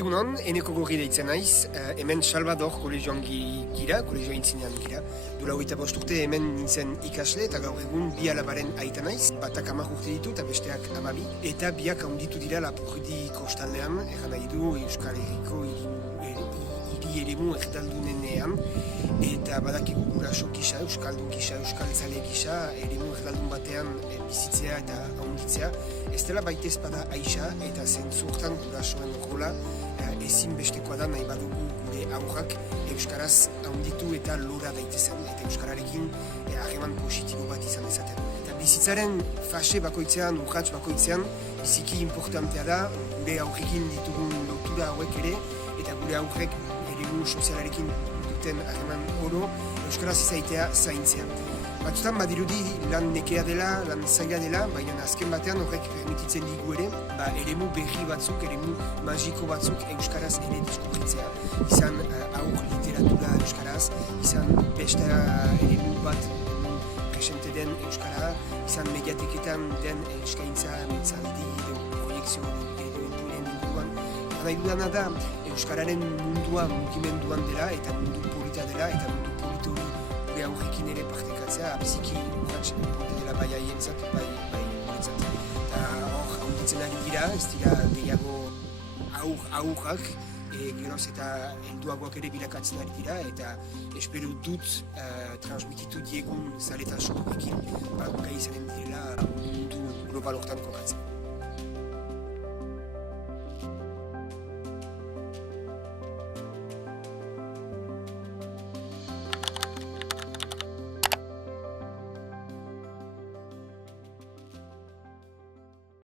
Egunon, eneko gorri deitzen naiz, hemen Salvador kolegioan gira, kolegioa intzinean gira. Dula hogeita bost urte hemen nintzen ikasle eta gaur egun bi alabaren aita naiz. Batak 10 urte ditu eta besteak 12. Eta biak handitu dira Lapurdi kostaldean, erran nahi du Euskal Herriko hiri eremu erdaldunenean. Eta badakigu guraso gisa, euskaldun gisa, euskaltzale gisa, eremu erdaldun batean bizitzea eta handitzea. Ez dela baitez bada aixa eta zentzurtan gurasoen rola ezinbestekoa da nahi badugu gure aurrak euskaraz handitu eta lora daitezen. Eta euskararekin harreman positibo bat izan dezaten. Eta bizitzaren fase bakoitzean, urrats bakoitzean, biziki importantea da gure aurrekin ditugun lotura hauek ere eta gure aurrek eremu sozialarekin duten harreman oro euskaraz izaitea zaintzea. Batzutan badirudi lan nekea dela, lan zaila dela, baina azken batean horrek permititzen digu ere, eremu berri batzuk, eremu magiko batzuk euskaraz ere diskurritzea. Izan aur literatura euskaraz, izan beste eremu bat presente den euskara, izan mediateketan den eskaintza, mintzaldi, proiektzio edo inguruan. Nahi dudana da euskararen mundua mugimenduan dela eta mundu polita dela eta mundu politori gure aurrekin ere partekatzea, biziki urratx dela bai haientzat, bai guretzat. Eta hor, handitzen ari dira, ez dira gehiago aurrak, geroz eta helduagoak ere bilakatzen ari dira, eta espero dut transmititu diegun zaletasun horrekin, gai izanen direla mundu global hortan kokatzen.